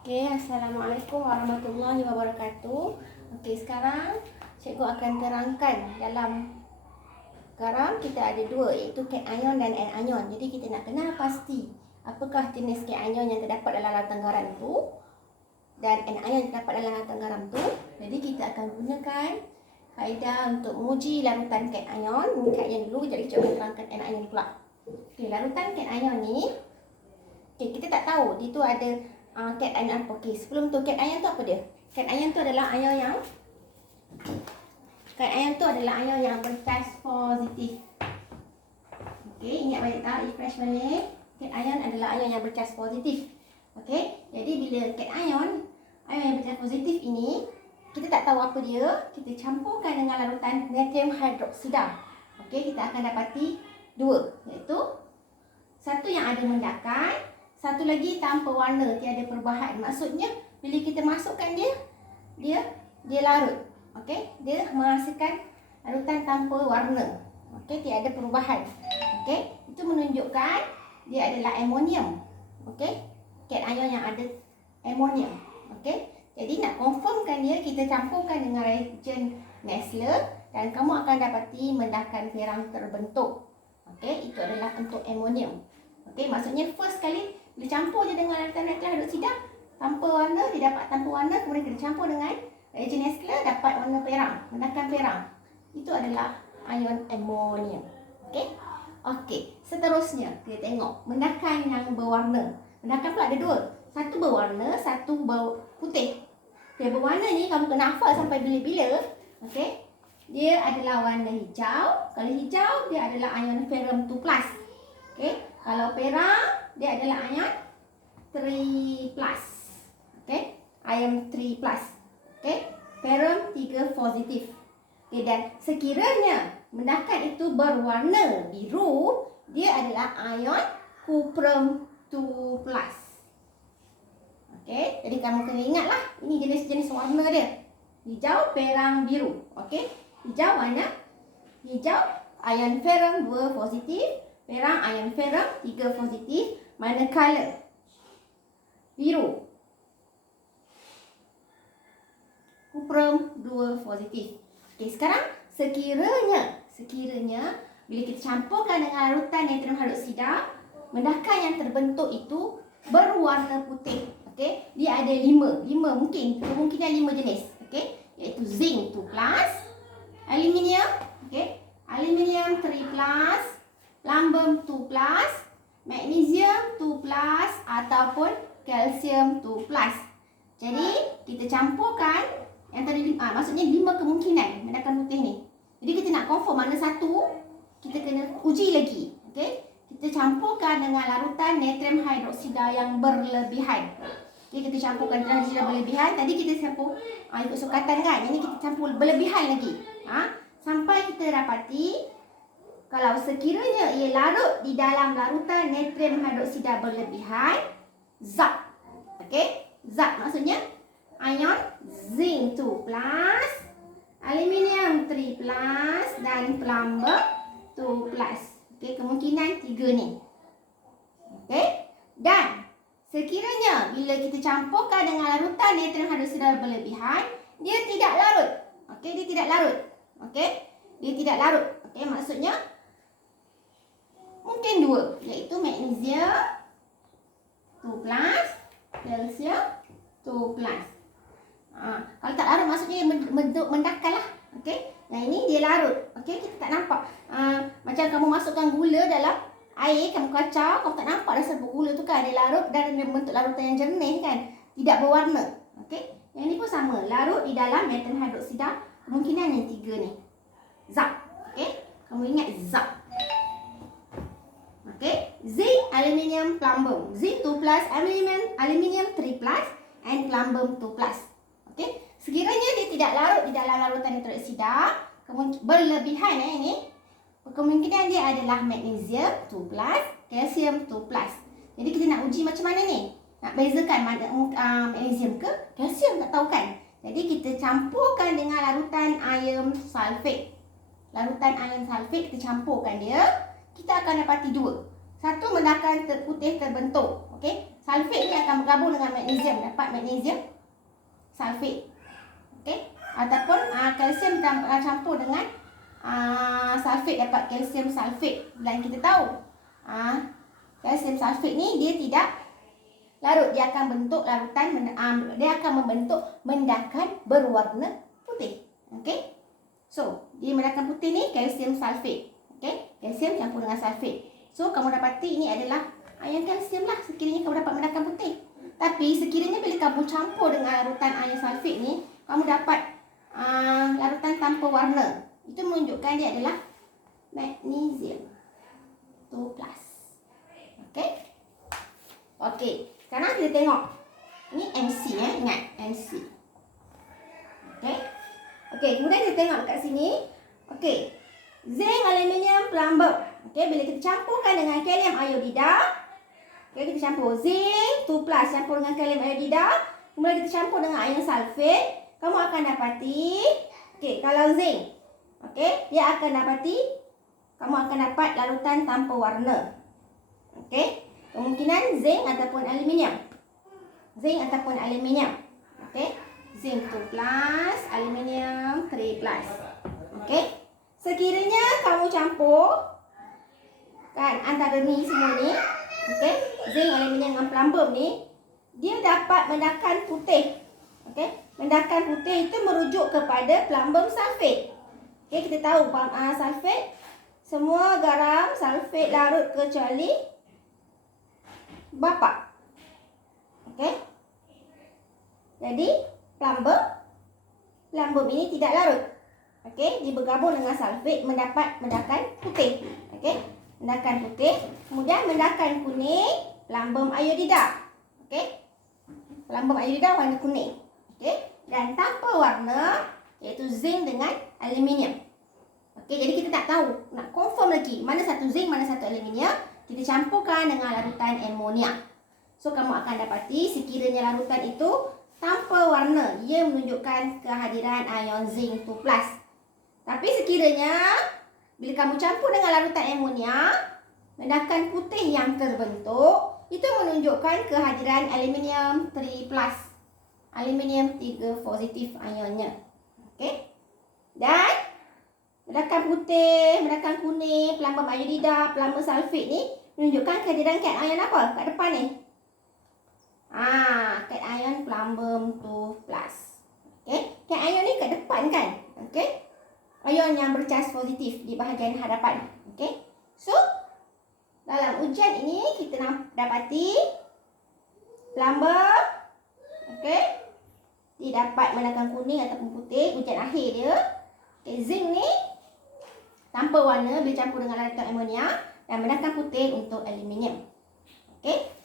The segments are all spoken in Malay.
Okey, Assalamualaikum warahmatullahi wabarakatuh. Okey, sekarang cikgu akan terangkan dalam garam kita ada dua, iaitu cation dan anion. Jadi kita nak kenal pasti apakah jenis cation yang terdapat dalam larutan garam itu dan anion yang terdapat dalam larutan garam itu. Jadi kita akan gunakan kaedah untuk menguji larutan cation. Ini cation dulu, jadi cikgu akan terangkan anion pula. Okey, larutan cation ni kita tak tahu dia tu ada cation apa. Okey, sebelum tu cation tu apa dia? Cation tu adalah ion yang bercharge positif. Okey, ingat balik tak? Refresh balik. Cation adalah ion yang bercharge positif. Okey, jadi bila cation yang bercharge positif ini, kita tak tahu apa dia, kita campurkan dengan larutan natrium hidroksida. Okey, kita akan dapati dua, iaitu satu yang ada mendakan, satu lagi tanpa warna, tiada perubahan. Maksudnya bila kita masukkan dia larut. Okey, dia menghasilkan larutan tanpa warna. Okey, tiada perubahan. Okey, itu menunjukkan dia adalah amonium. Okey, cation yang ada amonium. Okey, jadi nak confirmkan dia, kita campurkan dengan reagen Nessler dan kamu akan dapati mendakan perang terbentuk. Okey, itu adalah untuk amonium. Okey, maksudnya first kali dicampur je dengan larutan natrium hidroksida tanpa warna, dia dapat tanpa warna, kemudian kita campur dengan reagen Nessler dapat warna perang, mendakan perang. Itu adalah ion amonium. Okey. Okey, seterusnya kita tengok mendakan yang berwarna. Mendakan pula ada dua. Satu berwarna, satu berputih. Okey, berwarna ni kamu kena hafal sampai bila-bila. Okey. Dia adalah warna hijau. Kalau hijau dia adalah ion ferrum 2+. Okey. Kalau perang dia adalah ion 3+. Okey. Ion 3+. Okey. Ferrum 3 positif. Okey, dan sekiranya mendakan itu berwarna biru, dia adalah ion cuprum 2+. Okey, jadi kamu kena ingatlah, ini jenis-jenis warna dia. Hijau, perang, biru. Okey. Hijau warna hijau, ion ferrum 2 positif, perang ion ferrum 3 positif, manakala biru cuprum 2 positif. Okey, sekarang sekiranya bila kita campurkan dengan larutan natrium hidroksida, mendakan yang terbentuk itu berwarna putih. Okey, dia ada 5 kemungkinan 5 jenis. Okey, iaitu zinc 2+, aluminium, okey, aluminium 3+, plumbum 2+, magnesium 2+, ataupun kalsium 2+. Jadi kita campurkan yang tadi, maksudnya 5 kemungkinan mendakan putih ni. Jadi kita nak confirm mana satu, kita kena uji lagi. Okey, kita campurkan dengan larutan natrium hidroksida yang berlebihan. Okey, kita campurkan natrium hidroksida berlebihan. Tadi kita campur ikut sukatan kan. Ini kita campur berlebihan lagi. Sampai kita dapati kalau sekiranya ia larut di dalam larutan natrium hidroksida berlebihan, zat. Okey, zat maksudnya ion zinc 2+, aluminium 3+, dan plumbum 2+. Okey, kemungkinan 3 ni. Okey, dan sekiranya bila kita campurkan dengan larutan natrium hidroksida berlebihan, dia tidak larut. Okey, dia tidak larut. Okey, dia tidak larut. Okey, maksudnya mungkin 2, iaitu magnesium 2+, kalsium 2+. Kalau tak larut maksudnya dia mendakan lah. Okey, yang ini dia larut. Okey, kita tak nampak. Macam kamu masukkan gula dalam air, kamu kacau, kamu tak nampak rasa gula tu kan, dia larut dan dia bentuk larutan yang jernih kan, tidak berwarna. Okey, yang ni pun sama, larut di dalam natrium hidroksida, kemungkinan yang 3 ni. Zat. Okey, kamu ingat zat. Okey, zinc, aluminium, plumbum. Zinc 2+, aluminium 3+, and plumbum 2+. Okey, sekiranya dia tidak larut di dalam larutan natrium hidroksida, berlebihan ini, kemungkinan dia adalah magnesium 2+, kalsium 2+. Jadi kita nak uji macam mana ni? Nak bezakan mana magnesium ke kalsium, tak tahu kan? Jadi kita campurkan dengan larutan iron sulfate. Larutan iron sulfate kita campurkan dia, kita akan dapati 2. Satu mendakan putih terbentuk. Okey, sulfate ni akan bergabung dengan magnesium, dapat magnesium sulfate. Okey, ataupun kalsium campur dengan sulfate, dapat kalsium sulfate. Dan kita tahu kalsium sulfate ni dia tidak larut, dia akan bentuk larutan, dia akan membentuk mendakan berwarna putih. Okey, so di mendakan putih ni kalsium sulfate. Okey, kalsium campur dengan sulfate. So kamu dapati ini adalah ion kalsium lah sekiranya kamu dapat mendakan putih. Tapi sekiranya bila kamu campur dengan larutan ion sulfate ni, kamu dapat larutan tanpa warna. Itu menunjukkan dia adalah magnesium 2+. Okey. Okey, sekarang kita tengok. Ini MC ingat MC. Okey. Okey, kemudian kita tengok dekat sini. Okey. Zinc, aluminium, plumbum. Okey, bila kita campurkan dengan kalium iodida, okey, kita campur zinc 2+ campur dengan kalium iodida, kemudian kita campur dengan ion sulfate, kamu akan dapati, okey, kalau zinc, okey, dia akan dapati, kamu akan dapat larutan tanpa warna. Okey, kemungkinan zinc ataupun aluminium. Zinc ataupun aluminium. Okey, zinc 2+, aluminium 3+. Okey, sekiranya kamu campur kan antara ni semua ni, okey, zinc, aluminium dengan plumbum ni, dia dapat mendakan putih. Okey, mendakan putih itu merujuk kepada plumbum sulfate. Okey, kita tahu sulfate, semua garam sulfate larut kecuali bapa. Okey, jadi plumbum ini tidak larut. Okey, dia bergabung dengan sulfate mendakan putih. Okey, mendakan putih, kemudian mendakan kuning, plumbum iodida. Okey, plumbum iodida warna kuning. Okey, dan tanpa warna iaitu zinc dengan aluminium. Okey, jadi kita tak tahu, nak confirm lagi mana satu zinc, mana satu aluminium, kita campurkan dengan larutan amonia. So kamu akan dapati sekiranya larutan itu tanpa warna, ia menunjukkan kehadiran ion zinc 2+. Tapi sekiranya bila kamu campur dengan larutan amonia, mendakan putih yang terbentuk, itu menunjukkan kehadiran aluminium 3+. Aluminium 3 positif ionnya. Okey. Dan mendakan putih, mendakan kuning, plumbum iodida, plumbum sulfate ni menunjukkan kehadiran cation ion apa kat depan ni? Cation ion plumbum 2+. Okey. Cation ion ni kat depan kan? Okey. Ion yang bercas positif di bahagian hadapan. Okey. So, dalam ujian ini kita dapati plumbum, okey, dia dapat mendakan kuning ataupun putih, ujian akhir dia. Okay, zinc ni tanpa warna bila campur dengan larutan amonia dan mendakan putih untuk aluminium. Okey.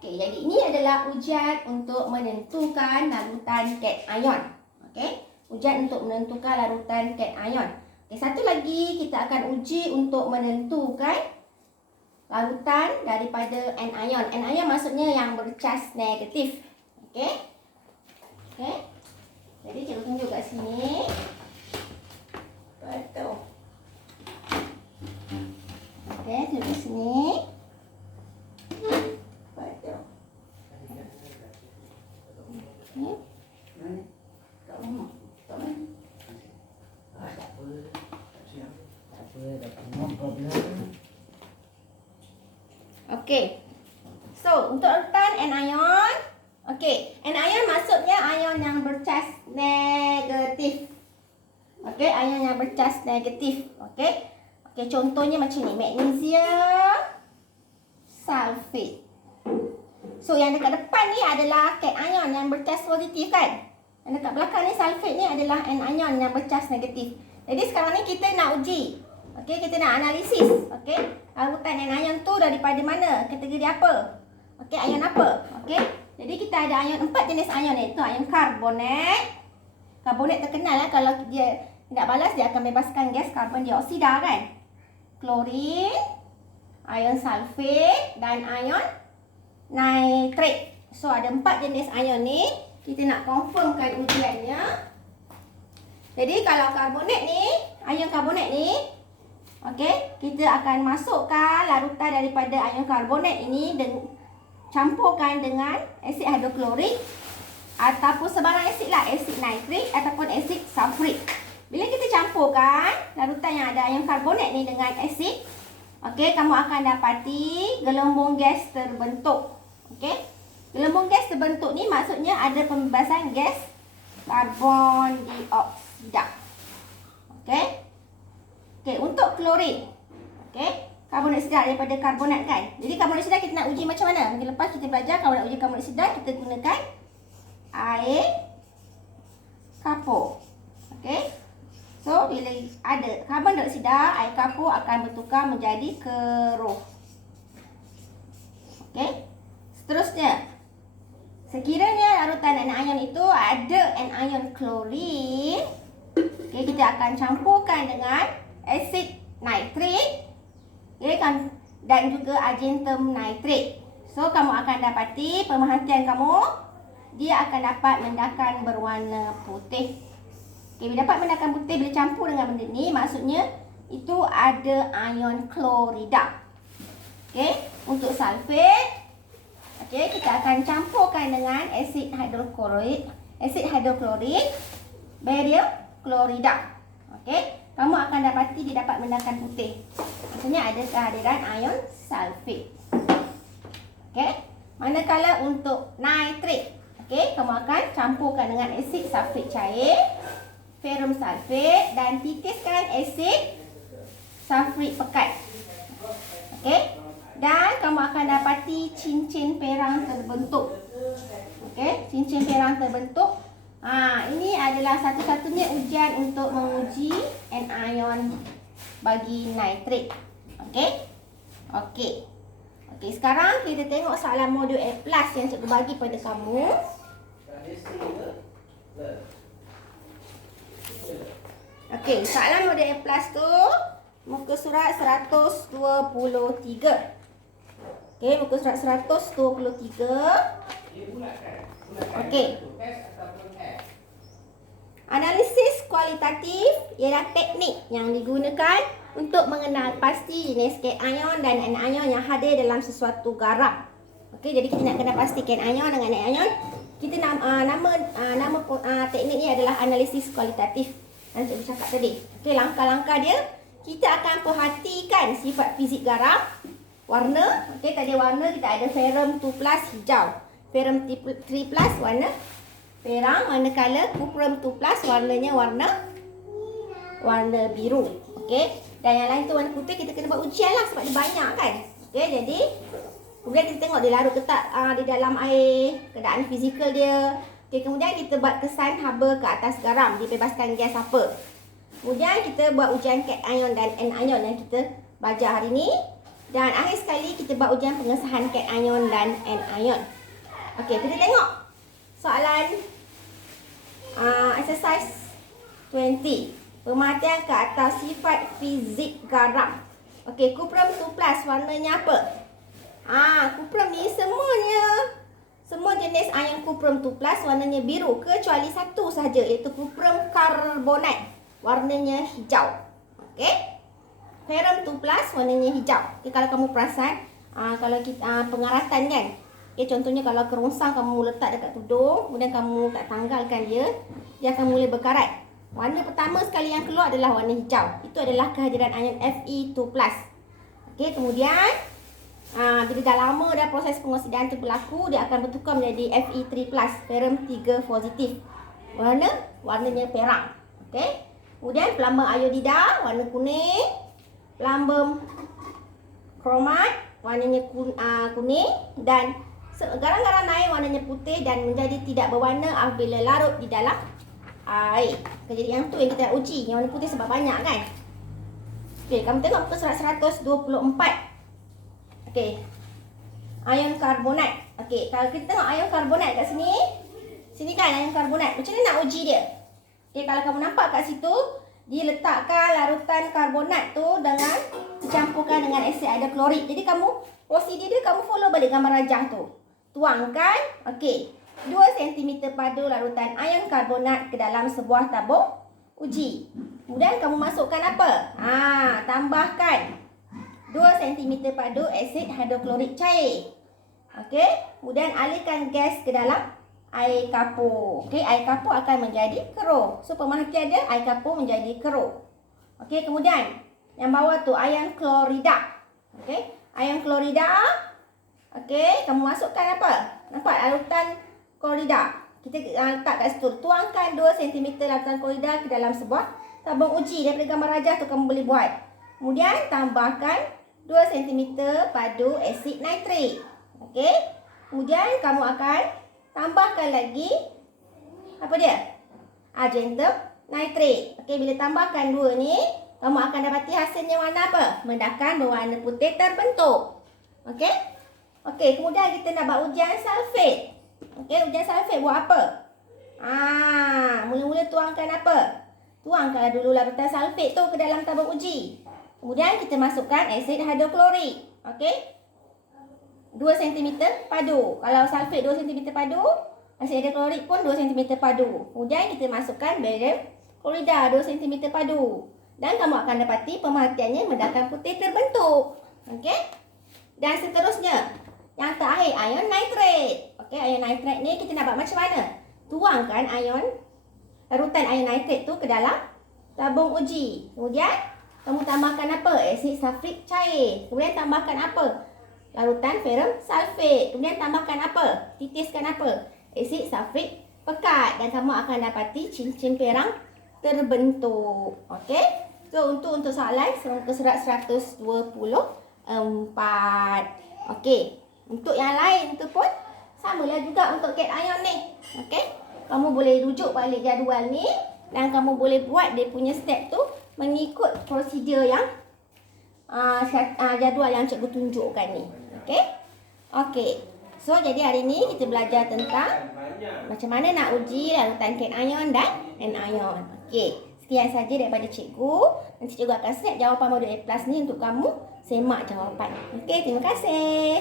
Okey, jadi ini adalah ujian untuk menentukan larutan cation ion. Okey. Ujian untuk menentukan larutan cation ion. Okey, satu lagi kita akan uji untuk menentukan larutan daripada anion. Anion maksudnya yang bercas negatif. Okey. Okey. Jadi cikgu tunjuk kat sini. Betul. Okey, tunjuk kat sini. Betul. Okey. Okey. So, untuk larutan anion, okey, anion maksudnya ion yang bercas negatif. Okey, ion yang bercas negatif. Okey. Okey, contohnya macam ni, magnesium sulfate. So, yang dekat depan ni adalah cation yang bercas positif kan? Yang dekat belakang ni sulfate ni adalah anion yang bercas negatif. Jadi sekarang ni kita nak uji. Okey, kita nak analisis. Okey, larutan anion tu daripada mana? Kategori apa? Okey, ion apa? Okey. Jadi kita ada ion 4 jenis ion, iaitu ion karbonat. Karbonat terkenal kalau dia tidak balas dia akan bebaskan gas karbon dioksida kan? Klorin, ion sulfate dan ion nitrat. So ada 4 jenis ion ni. Kita nak confirmkan ujiannya. Jadi kalau karbonat ni, ion karbonat ni, okey, kita akan masukkan larutan daripada ion karbonat ini campurkan dengan asid hidroklorik ataupun sebarang asid lah, asid nitrik ataupun asid sulfurik. Bila kita campurkan larutan yang ada ion karbonat ni dengan asid, okey, kamu akan dapati gelembung gas terbentuk. Okey. Gelembung gas terbentuk ni maksudnya ada pembebasan gas karbon dioksida. Okey. Okey, untuk klorin. Okey, karbon dioksida daripada karbonat kan. Jadi karbon dioksida kita nak uji macam mana? Minggu lepas kita belajar kalau nak uji karbon dioksida kita gunakan air kapur. Okey. So, bila ada karbon dioksida, air kapur akan bertukar menjadi keruh. Okey. Seterusnya, sekiranya larutan anion itu ada anion klorin, okey, kita akan campurkan dengan asid nitrik, okey, dan juga argentum nitrit. So, kamu akan dapati pemerhatian kamu, dia akan dapat mendakan berwarna putih. Okey, bila dapat mendakan putih, bila campur dengan benda ni, maksudnya itu ada ion klorida. Okey, untuk sulfat, okey, kita akan campurkan dengan asid hidroklorik, barium klorida. Okey, kamu akan dapati dia dapat mendakan putih. Maksudnya ada kehadiran ion sulfat. Okey, manakala untuk nitrit, okey, kamu akan campurkan dengan asid sulfat cair, ferrum sulfat, dan titiskan asid sulfurik pekat. Okey, dan kamu akan dapati cincin perang terbentuk. Okey, cincin perang terbentuk. Ini adalah satu-satunya ujian untuk menguji anion bagi nitrit. Okey. Okey. Okey, sekarang kita tengok soalan modul A+ yang cikgu bagi pada kamu. Okey, soalan modul A+ tu muka surat 123. Okey, muka surat 123. Okey. Analisis kualitatif ialah teknik yang digunakan untuk mengenal pasti jenis cation dan anion yang hadir dalam sesuatu garam. Okey, jadi kita nak kenal pasti cation dengan anion. Kita nama teknik ni adalah analisis kualitatif yang cikgu cakap tadi. Okey, langkah-langkah dia, kita akan perhatikan sifat fizik garam, warna. Okey, tadi warna kita ada ferrum 2+ hijau, ferrum 3+ warna perang, manakala cuprum 2+ warnanya warna biru. Okey, dan yang lain tu warna putih. Kita kena buat ujian lah sebab dia banyak kan. Okey, jadi kemudian kita tengok dia larut ke tak di dalam air, keadaan fizikal dia. Okey, kemudian kita buat kesan haba ke atas garam, dibebaskan gas apa. Kemudian kita buat ujian cation dan anion yang kita belajar hari ni. Dan akhir sekali kita buat ujian pengesahan cation dan anion. Okey, kita tengok soalan exercise 20. Pemerhatian ke atas sifat fizik garam. Okey, cuprum 2+ warnanya apa? Cuprum ni semua jenis ion cuprum 2+ warnanya biru kecuali satu sahaja, iaitu cuprum karbonat warnanya hijau. Okey, ferrum 2+ warnanya hijau. Okey, kalau kamu perasan, kalau kita pengaratan kan, okay, contohnya kalau kerongsang kamu letak dekat tudung, kemudian kamu tak tanggalkan dia akan mulai berkarat. Warna pertama sekali yang keluar adalah warna hijau. Itu adalah kehadiran ion Fe2+. Okey, kemudian bila dah lama dah proses pengoksidan itu berlaku, dia akan bertukar menjadi Fe3+, ferrum 3 positif. Warnanya perang. Okey. Kemudian pelambang iodida warna kuning, pelambang kromat warnanya kuning, dan garam-garam lain warnanya putih dan menjadi tidak berwarna apabila larut di dalam air. Okay, jadi yang tu yang kita nak uji, yang warna putih sebab banyak kan. Okey, kamu tengok muka surat 124. Okey, ion karbonat. Okey, kalau kita tengok ion karbonat kat sini, sini kan ion karbonat. Macam mana nak uji dia? Okey, kalau kamu nampak kat situ, dia letakkan larutan karbonat tu dengan dicampurkan dengan asid hidroklorik. Jadi kamu prosedur dia kamu follow balik gambar rajah tu. Tuangkan, okey, 2 cm padu larutan ion karbonat ke dalam sebuah tabung uji. Kemudian kamu masukkan apa? Tambahkan 2 cm padu asid hidroklorik cair. Okey, kemudian alirkan gas ke dalam air kapur. Okey, air kapur akan menjadi keruh. So pemerhati ada air kapur menjadi keruh. Okey, kemudian yang bawah tu ion klorida. Okey, ion klorida. Okey, kamu masukkan apa? Nampak larutan klorida. Kita letak kat situ. Tuangkan 2 cm larutan klorida ke dalam sebuah tabung uji. Daripada gambar rajah tu kamu boleh buat. Kemudian tambahkan 2 cm padu asid nitrik. Okey. Kemudian kamu akan tambahkan lagi apa dia? Argentum nitrit. Okey, bila tambahkan 2 ni, kamu akan dapati hasilnya warna apa? Mendakan berwarna putih terbentuk. Okey? Okey, kemudian kita nak buat ujian sulfat. Okey, ujian sulfat buat apa? Mula-mula tuangkan apa? Tuangkanlah dulu larutan sulfat tu ke dalam tabung uji. Kemudian kita masukkan asid hidroklorik. Okey? 2 cm padu. Kalau sulfat 2 cm padu, asid hidroklorik pun 2 cm padu. Kemudian kita masukkan barium klorida 2 cm padu. Dan kamu akan dapati pemerhatiannya mendakan putih terbentuk. Okey? Dan seterusnya, yang terakhir ion nitrat. Okey, ion nitrat ni kita nak buat macam mana? Tuangkan larutan ion nitrat tu ke dalam tabung uji. Kemudian kamu tambahkan apa? Asid sulfrik cair. Kemudian tambahkan apa? Larutan ferrum sulfat. Kemudian tambahkan apa? Titiskan apa? Asid sulfrik pekat. Dan kamu akan dapati cincin perang terbentuk. Okey? So untuk soalan muka surat 124. Okey. Untuk yang lain tu pun samalah juga untuk cat ion ni. Okey? Kamu boleh rujuk balik jadual ni dan kamu boleh buat dia punya step tu mengikut prosedur yang jadual yang cikgu tunjukkan ni. Okey? Okey. So jadi hari ni kita belajar tentang macam mana nak uji larutan cat ion dan anion. Okey. Sekian saja daripada cikgu. Nanti cikgu akan snap jawapan modul A+ ni untuk kamu semak jawapan. Okey, terima kasih.